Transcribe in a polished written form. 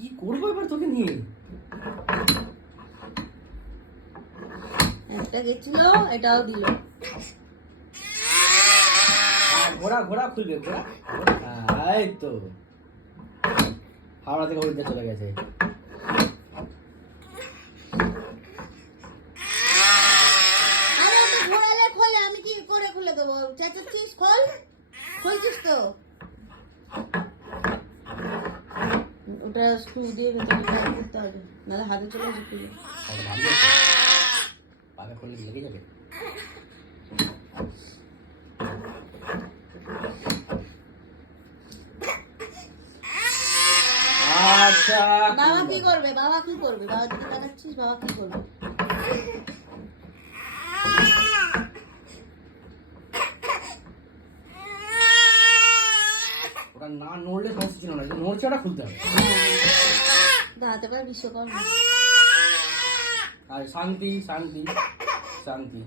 কি করবো এবার তোকে নিয়ে? একটা গেছিল, এটাও দিল। ঘোড়া ঘোড়া খুলবে, ঘোড়া। এই তো হাওড়া থেকে হরিদ্বার চলে গেছে। ঘোরালে খোলে, আমি কি করে খুলে দেবো? চেঁচাচ্ছিস, খোল। খুলছিস তো? ওটা স্ক্রু দিয়ে ভেতরে টাইট করতে হবে, নাহলে হাতে চলে আসবে খুলে। পাকা খুললে লেগে যাবে। আচ্ছা, বাবা কি করবে? বাবা কি করবে? বাবা দিকে তাকাচ্ছিস, বাবা কি করবে? ওটা না নড়লে সমস্যা ছিল না, নড়ছে ওটা খুলতে হবে। দাঁড়াতে পারে বিশ্বকর্মা। আর শান্তি শান্তি শান্তি।